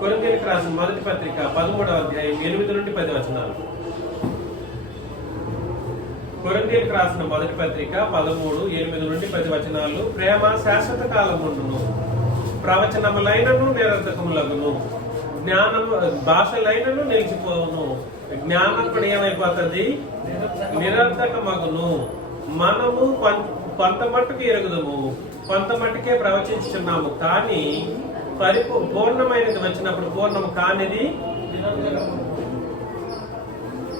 కొరింథీయులకు రాసిన మొదటి పత్రిక 13వ అధ్యాయం 8 నుండి 10 వచనాలు. కొరింథీయులకు రాసిన మొదటి పత్రిక 13:8 నుండి 10 వచనాలు. ప్రేమ శాశ్వత కాలముండును, ప్రవచనములైనను నిరర్థకములగును, జ్ఞానము భాషలైనను నిలిచిపోవును, జ్ఞానం కూడా ఏమైపోతుంది? నిరర్థకమగును. మనము కొంత మట్టుకు ఎరుగుదము, కొంత మట్టుకే ప్రవచించుచున్నాము, కానీ పూర్ణమైనది వచ్చినప్పుడు పూర్ణము కానిది.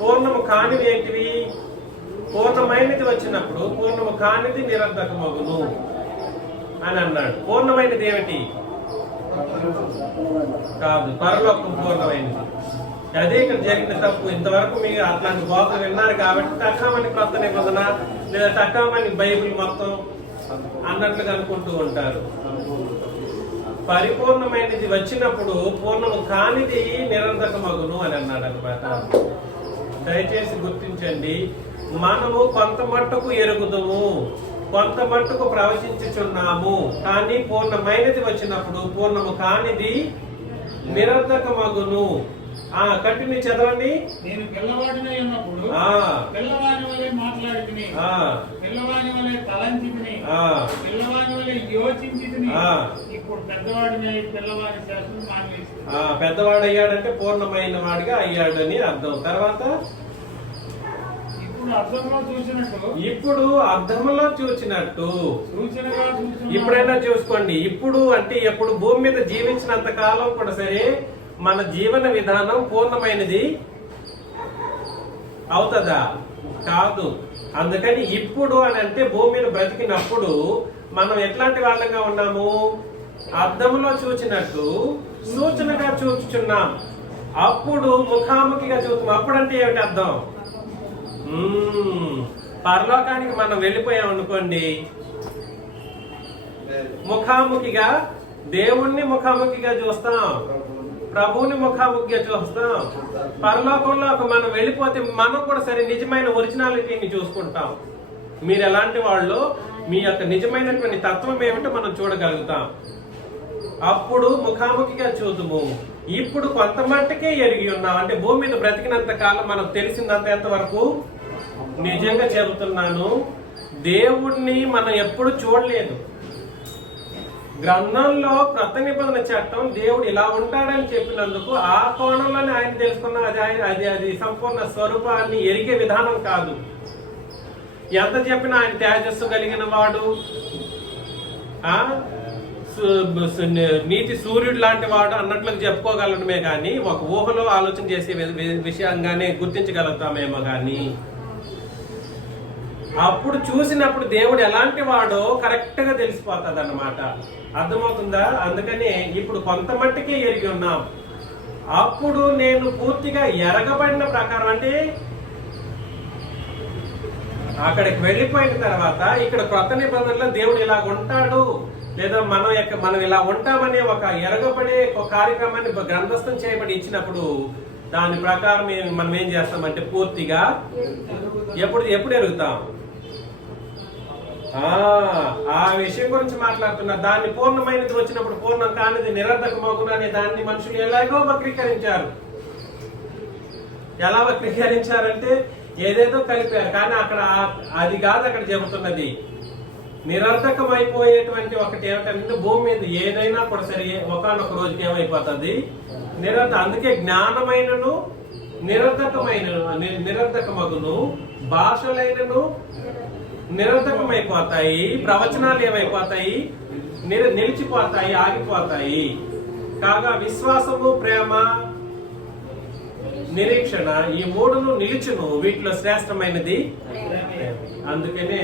పూర్ణము కానిది ఏంటివి? పూర్ణమైనది వచ్చినప్పుడు పూర్ణము కానిది నిరర్థకమగును అని అన్నాడు. పూర్ణమైనది ఏమిటి? కాదు, పరలోకం పూర్ణమైనది. అదే ఇక్కడ జరిగిన తప్పు. ఇంతవరకు మీరు అట్లాంటి బోధలు విన్నారు కాబట్టి తక్కువని కొత్త నిబంధన లేదా తక్కువని బైబిల్ మొత్తం అన్నట్లుగా అనుకుంటూ ఉంటారు. పరిపూర్ణమైనది వచ్చినప్పుడు పూర్ణము కానిది నిరర్థకమగును అని అన్నాడు అన్నమాట. దయచేసి గుర్తించండి. మనము కొంత మట్టుకు ఎరుగుదము, కొంత మట్టుకు ప్రవచించుచున్నాము, కానీ పూర్ణమైనది వచ్చినప్పుడు పూర్ణము కానిది నిరర్థకమగును. కంటిన్యూ చదవండి. నేను పిల్లవాడినై ఉన్నప్పుడు పిల్లవాని వలె మాట్లాడితిని, పిల్లవాని వలె తలంచితిని, పిల్లవాని వలె యోచించితిని. ఇప్పుడు పెద్దవాడినై పిల్లవాని శాసనం మానేసి. పెద్దవాడు అయ్యాడంటే పూర్ణమైన వాడిగా అయ్యాడని అర్థం. తర్వాత ఇప్పుడు అర్థంలో చూచినట్టు ఇప్పుడైనా చూసుకోండి. ఇప్పుడు అంటే ఎప్పుడు భూమి మీద జీవించినంత కాలం కూడా సరే మన జీవన విధానం పూర్ణమైనది అవుతుందా? కాదు. అందుకని ఇప్పుడు అని అంటే భూమి మీద బ్రతికినప్పుడు మనం ఎట్లాంటి వాళ్ళంగా ఉన్నాము? అర్థంలో చూచినట్టు సూచనగా చూచుచున్నాం. అప్పుడు ముఖాముఖిగా చూస్తున్నాం. అప్పుడంటే ఏమిటి అర్థం? పరలోకానికి మనం వెళ్ళిపోయాం అనుకోండి, ముఖాముఖిగా దేవుణ్ణి ముఖాముఖిగా చూస్తాం, ప్రభువుని ముఖాముఖిగా చూస్తాం. పరలోకంలో మనం వెళ్ళిపోతే మనం కూడా సరే నిజమైన ఒరిజినాలిటీని చూసుకుంటాం. మీరు ఎలాంటి వాళ్ళు, మీ యొక్క నిజమైనటువంటి తత్వం ఏమిటో మనం చూడగలుగుతాం. అప్పుడు ముఖాముఖిగా చూద్దుము. ఇప్పుడు కొంత మట్టుకే ఎరిగి ఉన్నాం. అంటే భూమి మీద బ్రతికినంత కాలం మనకు తెలిసిందంత ఎంతవరకు? నిజంగా చెబుతున్నాను, దేవుణ్ణి మనం ఎప్పుడు చూడలేదు. గ్రంథంలో క్రొత్త నిబంధన చట్టం దేవుడు ఇలా ఉంటాడని చెప్పినందుకు ఆ కోణంలోనే ఆయన తెలుసుకున్న అది సంపూర్ణ స్వరూపాన్ని ఎరిగే విధానం కాదు. ఎంత చెప్పినా ఆయన తేజస్సు కలిగిన వాడు, నీతి సూర్యుడు లాంటి వాడు అన్నట్లు చెప్పుకోగలడమే కానీ ఒక ఊహలో ఆలోచన చేసే విషయంగానే గుర్తించగలుగుతామేమో కానీ అప్పుడు చూసినప్పుడు దేవుడు ఎలాంటి వాడో కరెక్ట్ గా తెలిసిపోతుంది అన్నమాట. అర్థమవుతుందా? అందుకనే ఇప్పుడు కొంత మట్టుకే ఎరిగి ఉన్నాం. అప్పుడు నేను పూర్తిగా ఎరగబడిన ప్రకారం, అంటే అక్కడికి వెళ్ళిపోయిన తర్వాత ఇక్కడ క్రొత్త నిబంధనలో దేవుడు ఇలా ఉంటాడు లేదా మనం ఇలా ఉంటామనే ఒక ఎరగబడే ఒక కార్యక్రమాన్ని గ్రంథస్థం చేయబడి ఇచ్చినప్పుడు దాని ప్రకారం మనం ఏం చేస్తామంటే పూర్తిగా ఎప్పుడు ఎరుగుతాం. ఆ విషయం గురించి మాట్లాడుతున్నా. దాన్ని పూర్ణమైనది వచ్చినప్పుడు పూర్ణం కానిది నిరర్థకమగును అనే దాన్ని మనుషులు ఎలాగో వక్రీకరించారు. ఎలా వక్రీకరించారంటే ఏదేదో కలిపారు. కానీ అక్కడ అది కాదు అక్కడ చెబుతున్నది. నిరర్థకమైపోయేటువంటి ఒకటి ఏమిటంటే భూమి మీద ఏదైనా కూడా సరే ఒకనొక రోజుకి ఏమైపోతుంది అందుకే జ్ఞానమైనను నిరర్థకమగును, భాషలైనను నిరర్థకమైపోతాయి, ప్రవచనాలు ఏమైపోతాయి నిలిచిపోతాయి, ఆగిపోతాయి. కాగా విశ్వాసము, ప్రేమ, నిరీక్షణ ఈ మూడును నిలిచును, వీటిలో శ్రేష్టమైనది. అందుకనే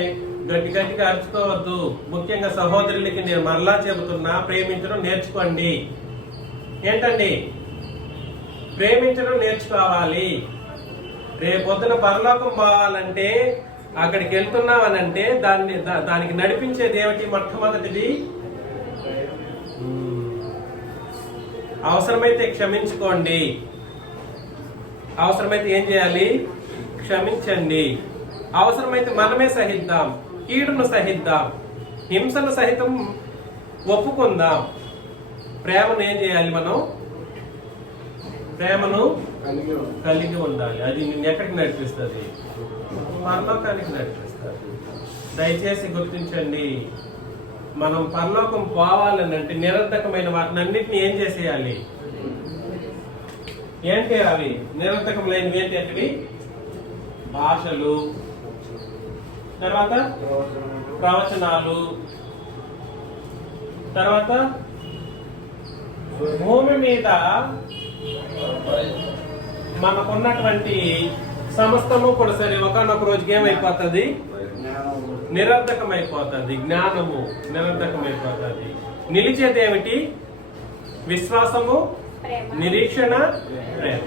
గట్టి గట్టిగా అరుచుకోవద్దు. ముఖ్యంగా సహోదరులకి నేను మరలా చెబుతున్నా, ప్రేమించడం నేర్చుకోండి. ఏంటండి? ప్రేమించడం నేర్చుకోవాలి. రేపొద్దున పరలోకం పోవాలంటే, అక్కడికి వెళ్తున్నామనంటే దానికి నడిపించేది ఏమిటి? మొట్టమొదటిది అవసరమైతే క్షమించుకోండి. అవసరమైతే ఏం చేయాలి? క్షమించండి. అవసరమైతే మనమే సహిద్దాం, కీడును సహిద్దాం, హింసను సహితం ఒప్పుకుందాం. ప్రేమను ఏం చేయాలి? మనం ప్రేమను కలిగి ఉండాలి. అది నిన్ను ఎక్కడికి నడిపిస్తుంది? పరలోకానికి నడిపిస్తుంది. దయచేసి గుర్తించండి, మనం పరలోకం పోవాలని అంటే నిరర్థకమైన వాటిని అన్నిటిని ఏం చేసేయాలి? ఏంటి అవి? నిరర్థకమైనవి ఏంటి? భాషలు, తర్వాత ప్రవచనాలు, తర్వాత భూమి మీద మనకున్నటువంటి సమస్తము కూడా సరే ఒకనొక రోజుకి ఏమైపోతుంది? నిరర్థకమైపోతుంది. జ్ఞానము నిరర్థకమైపోతుంది. నిలిచేది ఏమిటి? విశ్వాసము, నిరీక్షణ, ప్రేమ.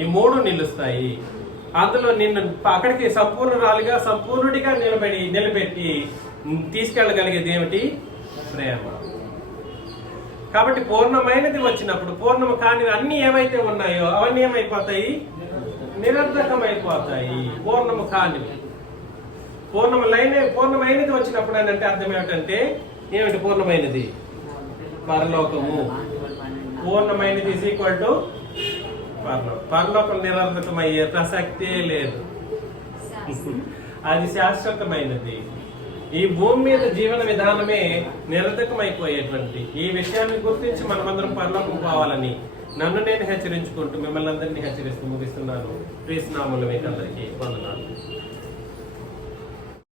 ఈ మూడు నిలుస్తాయి. అందులో నిన్ను అక్కడికి సంపూర్ణుడిగా నిలబెట్టి తీసుకెళ్ళగలిగేది ఏమిటి? ప్రేమ. కాబట్టి పూర్ణమైనది వచ్చినప్పుడు పూర్ణము కాని అన్ని ఏవైతే ఉన్నాయో అవన్నీ ఏమైపోతాయి? నిరర్థకమైపోతాయి. పూర్ణము కానివి. పూర్ణమైనది వచ్చినప్పుడు అని అంటే అర్థం ఏమిటంటే ఏమిటి? పూర్ణమైనది పరలోకము. పూర్ణమైనది ఈజ్ ఈక్వల్ టు పరలోకం. నిరర్థకమయ్యే ప్రసక్తే లేదు. అది శాశ్వతమైనది. ఈ భూమి మీద జీవన విధానమే నిరర్థకమైపోయేటువంటి ఈ విషయాన్ని గుర్తించి మనమందరం పరలోకం పోవాలని నన్ను నేను హెచ్చరించుకుంటూ మిమ్మల్ని అందరినీ హెచ్చరిస్తూ ముగిస్తున్నాను. ప్రియస్నాములు మీకు అందరికీ వందనాలు.